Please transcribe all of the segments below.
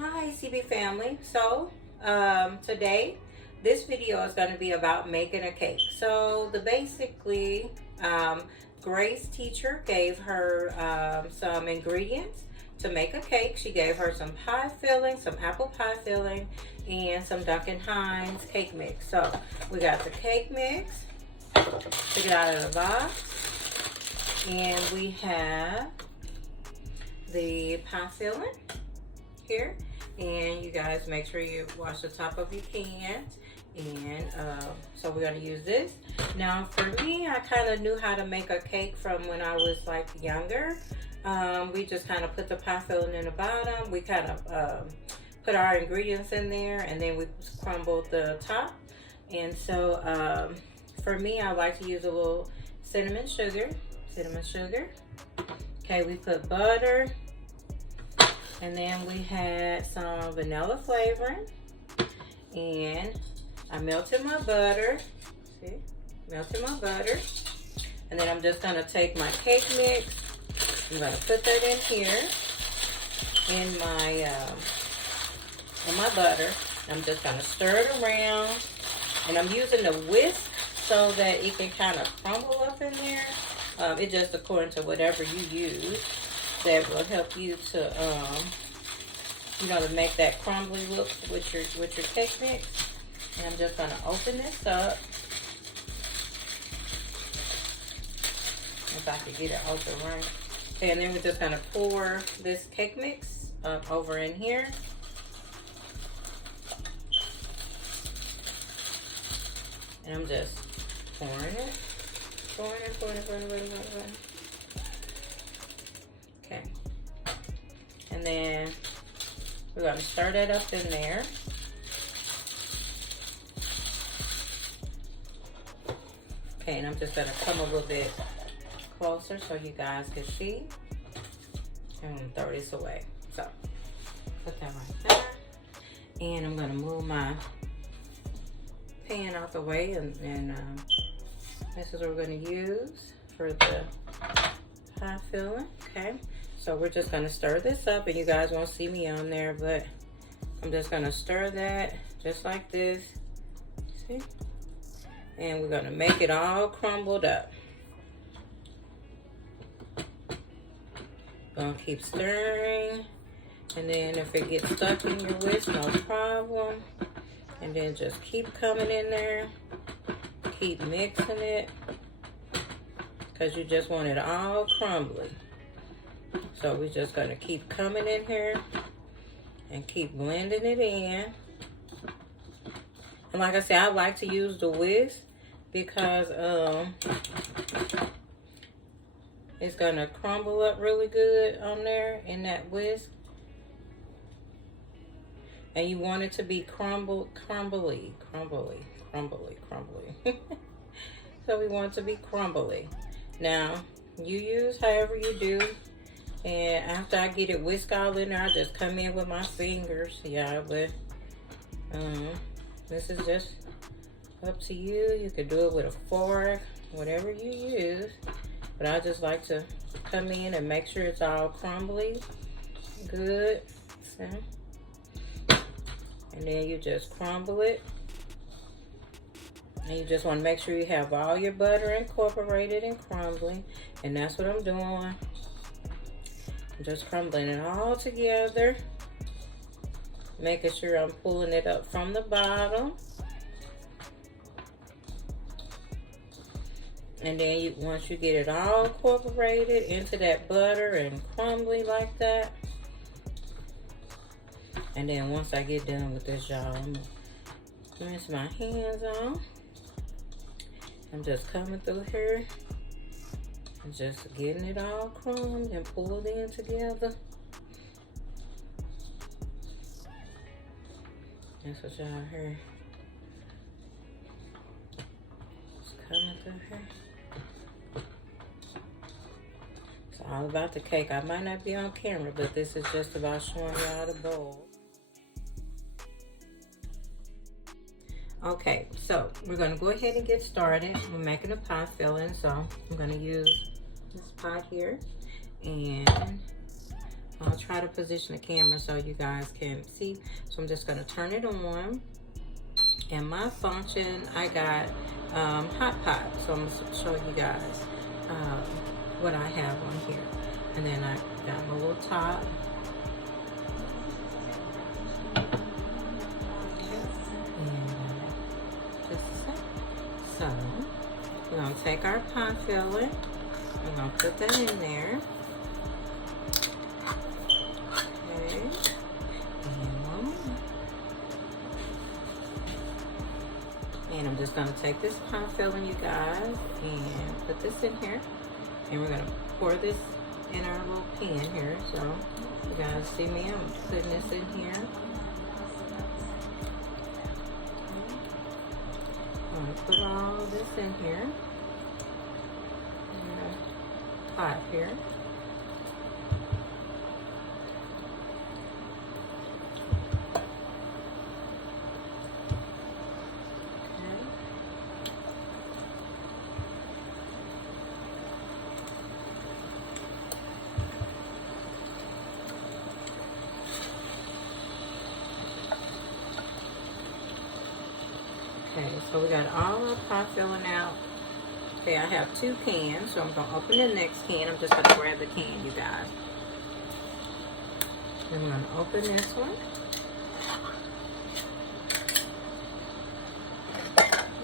Hi CB family. So today this video is going to be about making a cake. So basically Grace teacher gave her some ingredients to make a cake. She gave her some pie filling, some apple pie filling, and some Duncan Hines cake mix. So we got the cake mix, took it out of the box, and we have the pie filling here. And you guys make sure you wash the top of your can. And so we're going to use this. Now for me, I kind of knew how to make a cake from when I was like younger. We just kind of put the pie filling in the bottom. We kind of put our ingredients in there, and then we crumbled the top. And so for me, I like to use a little cinnamon sugar. Okay, we put butter. And then we had some vanilla flavoring, and I melted my butter. See, melted my butter. And then I'm just gonna take my cake mix. I'm gonna put that in here in my butter. I'm just gonna stir it around, and I'm using the whisk so that it can kind of crumble up in there. It just according to whatever you use. That will help you to, to make that crumbly look with your cake mix. And I'm just gonna open this up. If I could get it open right. Okay, and then we're just gonna pour this cake mix over in here. And I'm just pouring it. Pouring it. Okay, and then we're going to stir that up in there. Okay, and I'm just going to come a little bit closer so you guys can see. And I'm going to throw this away. So, put that right there. And I'm going to move my pan out the way. And this is what we're going to use for the pie filling. Okay. So we're just gonna stir this up, and you guys won't see me on there, but I'm just gonna stir that just like this. See? And we're gonna make it all crumbled up. Gonna keep stirring, and then if it gets stuck in your whisk, no problem. And then just keep coming in there, keep mixing it, because you just want it all crumbly. So we're just going to keep coming in here and keep blending it in. And like I said, I like to use the whisk because it's going to crumble up really good on there in that whisk. And you want it to be crumbly. So we want it to be crumbly. Now, you use however you do. And after I get it whisked all in there, I just come in with my fingers. Yeah, but this is just up to you. You could do it with a fork, whatever you use. But I just like to come in and make sure it's all crumbly. Good. So, and then you just crumble it. And you just want to make sure you have all your butter incorporated and crumbling. And that's what I'm doing. I'm just crumbling it all together. Making sure I'm pulling it up from the bottom. And then once you get it all incorporated into that butter and crumbly like that. And then once I get done with this, y'all, I'm going to rinse my hands on. I'm just coming through here and just getting it all crumbed and pulled in together. That's what y'all heard. Just coming through here. It's all about the cake. I might not be on camera, but this is just about showing y'all the bowl. Okay, so we're going to go ahead and get started. We're making a pie filling, so I'm going to use this pot here, and I'll try try to position the camera so you guys can see. So I'm just gonna turn it on. And my function, I got hot pot. So I'm gonna show you guys what I have on here. And then I got my little top. So, we're going to take our pie filling. We're going to put that in there. Okay. And one more. And I'm just going to take this pie filling, you guys, and put this in here. And we're going to pour this in our little pan here. So, you guys see me? I'm putting this in here. I'm going to put all this in here. Pot here. Okay, so we got all our pie filling out. Okay, I have 2 cans, so I'm going to open the next can. I'm just going to grab the can, you guys. Then I'm going to open this one.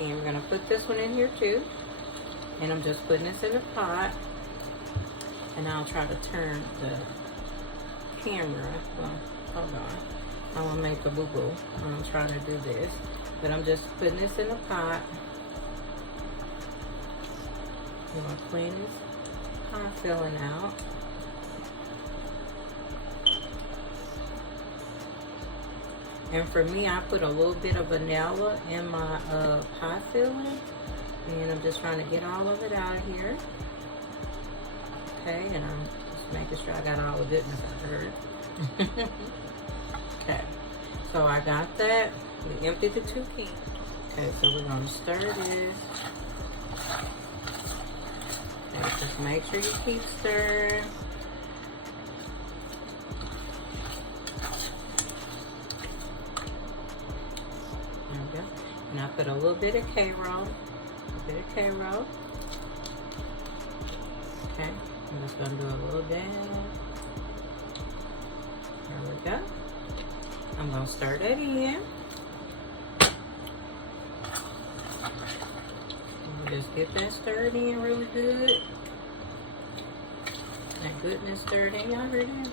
And we're going to put this one in here too. And I'm just putting this in the pot. And I'll try to turn the camera. Well, hold on. I want to make a boo-boo when I'm trying to do this. But I'm just putting this in the pot. I'm going to clean this pie filling out. And for me, I put a little bit of vanilla in my pie filling. And I'm just trying to get all of it out of here. Okay, and I'm just making sure I got all the goodness I heard. Okay, so I got that. We emptied the 2 cans. Okay, so we're going to stir this. Okay, just make sure you keep stirring. There we go. And I put a little bit of K-roll. Okay, I'm just going to do a little bit. There we go. I'm going to stir that in. Just get that stirred in really good. That goodness stirred in, y'all heard that?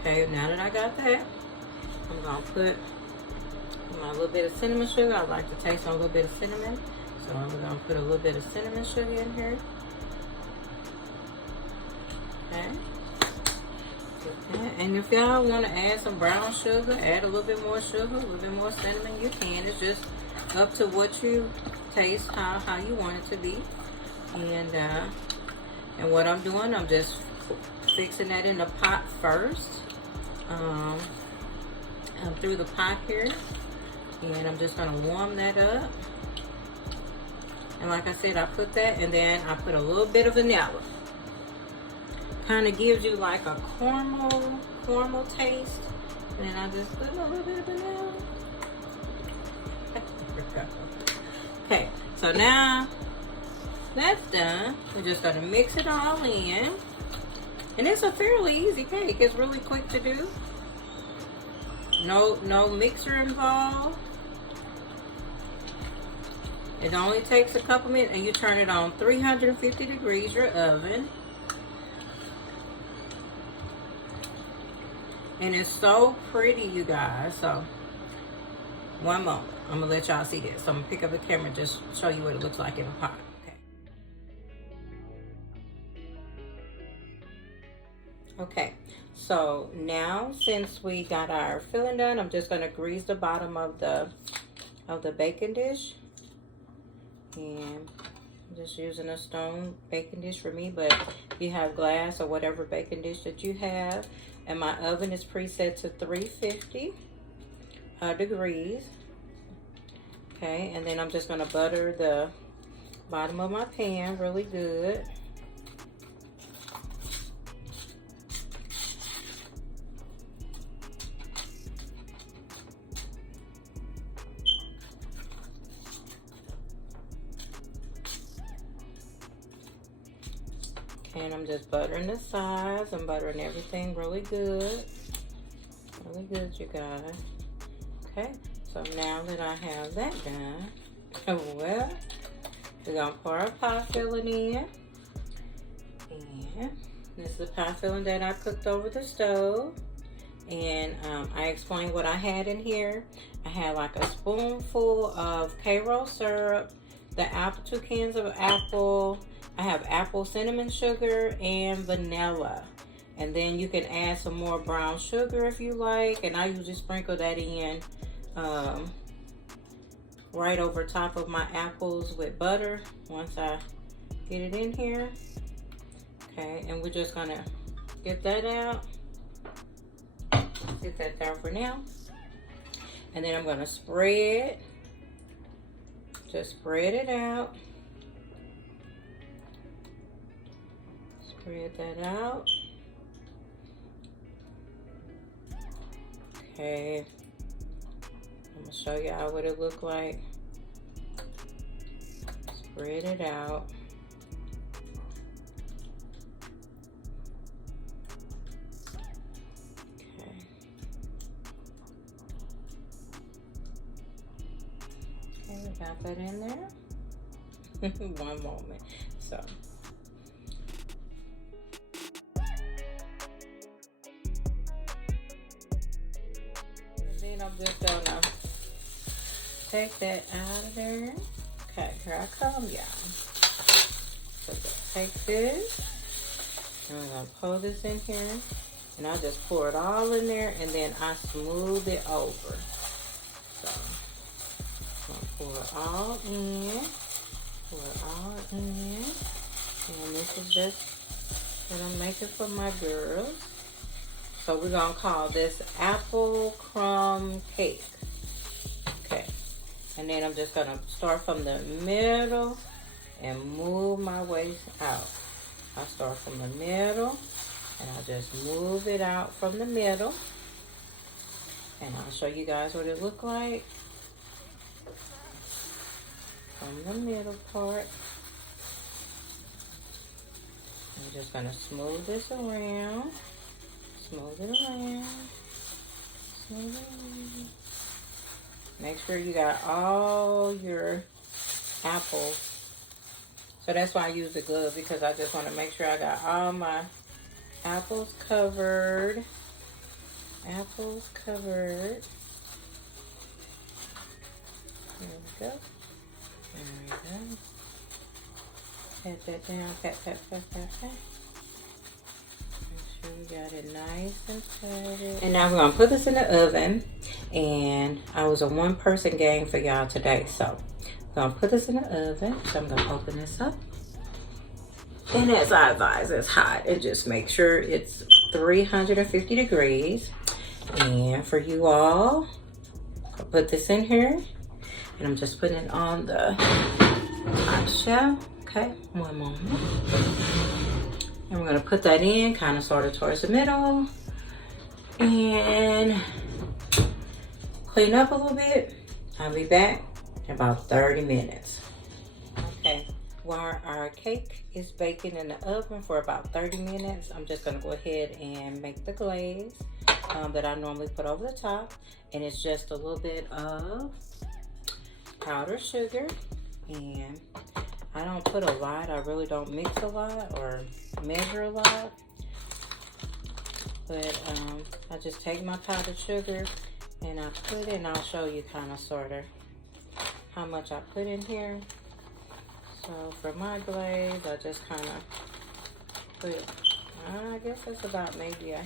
Okay, now that I got that, I'm gonna put my little bit of cinnamon sugar. I like to taste on a little bit of cinnamon. So I'm gonna put a little bit of cinnamon sugar in here. Okay. And if y'all want to add some brown sugar, add a little bit more sugar, a little bit more cinnamon, you can. It's just up to what you taste, how you want it to be. And what I'm doing, I'm just fixing that in the pot first. I'm through the pot here, and I'm just gonna warm that up. And like I said, I put that, and then I put a little bit of vanilla. Kind of gives you like a caramel taste. And then I just put a little bit of vanilla. Okay, so now that's done. We're just gonna mix it all in. And it's a fairly easy cake. It's really quick to do. No mixer involved. It only takes a couple minutes, and you turn it on 350 degrees, your oven. And it's so pretty, you guys. So, one moment. I'm going to let y'all see this. So, I'm going to pick up the camera and just show you what it looks like in a pot. Okay. So, now, since we got our filling done, I'm just going to grease the bottom of the baking dish. And I'm just using a stone baking dish for me. But if you have glass or whatever baking dish that you have. And my oven is preset to 350 degrees. Okay, and then I'm just gonna butter the bottom of my pan really good. And I'm just buttering the sides. I'm buttering everything really good. Really good, you guys. Okay, so now that I have that done, well, we're gonna pour our pie filling in. And this is the pie filling that I cooked over the stove. And I explained what I had in here. I had like a spoonful of Karo syrup, the apple, 2 cans of apple. I have apple cinnamon sugar and vanilla. And then you can add some more brown sugar if you like. And I usually sprinkle that in right over top of my apples with butter once I get it in here. Okay, and we're just gonna get that out. Get that down for now. And then I'm gonna spread. Just spread it out. Spread that out. Okay. I'm gonna show y'all what it looked like. Spread it out. Got that in there. One moment. So and then I'm just gonna take that out of there. Okay, here I come, y'all. So just take this, and I'm gonna pour this in here, and I just pour it all in there, and then I smooth it over. So pour it all in, pour it all in, and this is just what I'm making for my girls. So we're gonna call this apple crumb cake. Okay, and then I'm just gonna start from the middle and move my way out. I start from the middle, and I just move it out from the middle, and I'll show you guys what it look like. From the middle part. I'm just gonna smooth this around. Smooth it around. Smooth it around. Make sure you got all your apples. So that's why I use the glove, because I just want to make sure I got all my apples covered. Apples covered. There we go. There we go. Pat that down. Pat, pat, pat, pat, pat. Make sure we got it nice and patted. And now we're going to put this in the oven. And I was a 1-person gang for y'all today. So I'm going to put this in the oven. So I'm going to open this up. And as I advise, it's hot. And just make sure it's 350 degrees. And for you all, I'll put this in here. And I'm just putting it on the hot shelf. Okay, one moment. And we're gonna put that in kind of sort of towards the middle. And clean up a little bit. I'll be back in about 30 minutes. Okay, while our cake is baking in the oven for about 30 minutes, I'm just gonna go ahead and make the glaze that I normally put over the top. And it's just a little bit of powdered sugar, and I don't put a lot. I really don't mix a lot or measure a lot, but I just take my powdered sugar and I put it, and I'll show you kind of sort of how much I put in here. So for my glaze, I just kind of put, I guess that's about maybe a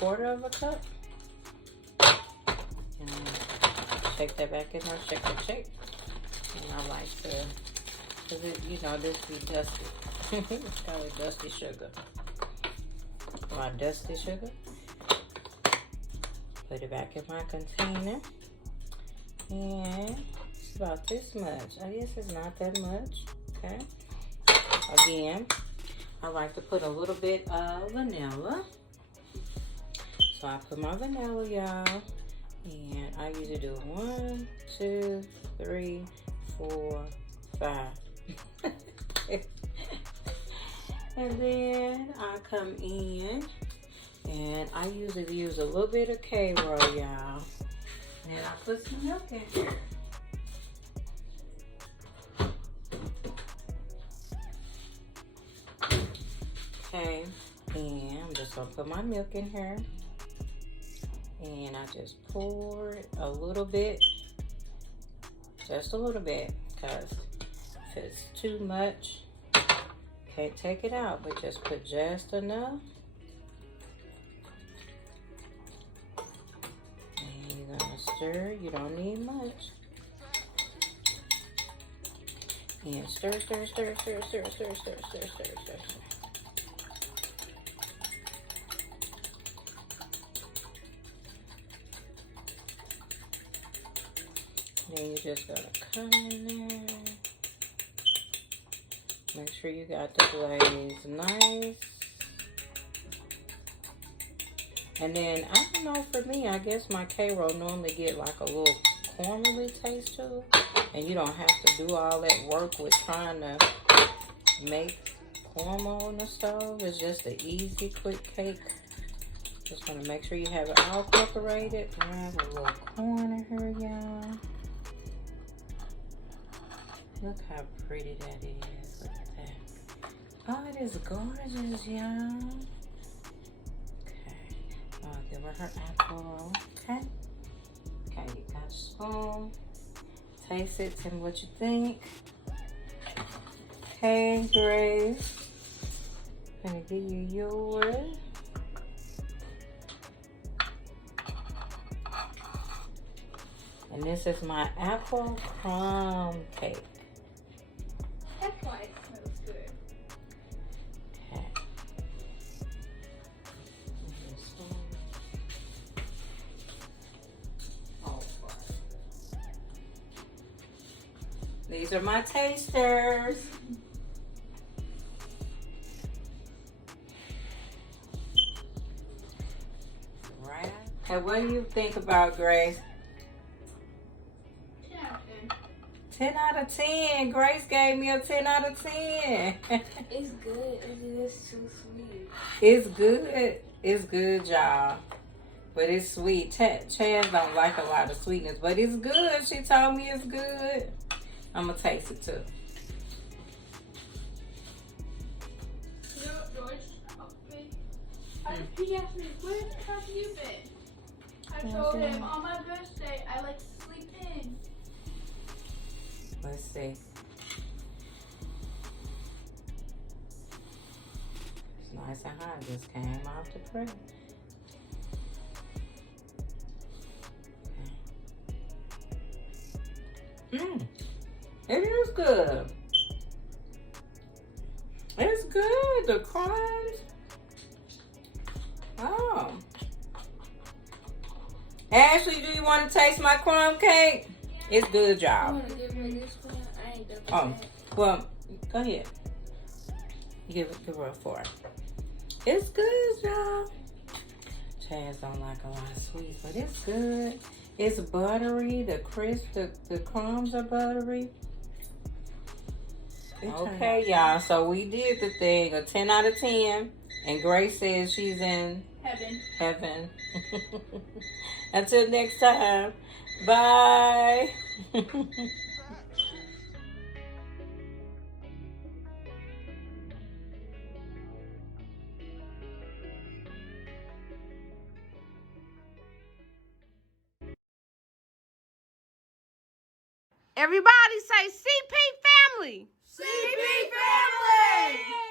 1/4 cup. And take that back in there, shake. And I like to, cause it, you know, this be dusty. It's called dusty sugar. My dusty sugar. Put it back in my container. And it's about this much. I guess it's not that much. Okay. Again, I like to put a little bit of vanilla. So I put my vanilla, y'all. And I usually do 1, 2, 3, 4, 5. And then I come in and I usually use a little bit of K-roll, y'all. And then I put some milk in here. Okay, and I'm just gonna put my milk in here. And I just pour it a little bit, just a little bit, because if it's too much, can't take it out, but just put just enough. And you're gonna stir, you don't need much. And stir, stir, stir, stir, stir, stir, stir, stir, stir, stir. Then you're just gonna come in there. Make sure you got the glaze nice. And then, I don't know, for me, I guess my K-roll normally get like a little caramely taste to it. And you don't have to do all that work with trying to make caramel on the stove. It's just an easy, quick cake. Just want to make sure you have it all incorporated. Grab a little corner here, y'all. Look how pretty that is. Look at that. Oh, it is gorgeous, y'all. Okay. I'll give her her apple. Okay. Okay, you got a spoon. Taste it. Tell me what you think. Okay, Grace. I'm gonna give you yours. And this is my apple crumb cake. That's why it smells good. Okay. These are my tasters. Right. Hey, what do you think about Grace? 10 out of 10. Grace gave me a 10 out of 10. It's good. It's too sweet. It's good. It's good, y'all. But it's sweet. Chaz don't like a lot of sweetness, but it's good. She told me it's good. I'm going to taste it too. You know what George he asked me, where have you been? I told him, on my birthday, I like to sleep in. Let's see. It's nice and hot. Just came off the press. It is good. It's good. The crumbs. Oh. Ashley, do you want to taste my crumb cake? It's good, I y'all. want to give her this one. I ain't done Oh, well, go ahead. Give her a fork. It's good, y'all. Chaz don't like a lot of sweets, but it's good. It's buttery. The crumbs are buttery. Okay, y'all. So we did the thing. A 10 out of 10. And Grace says she's in heaven. Until next time. Bye. Everybody say CP family. CP family!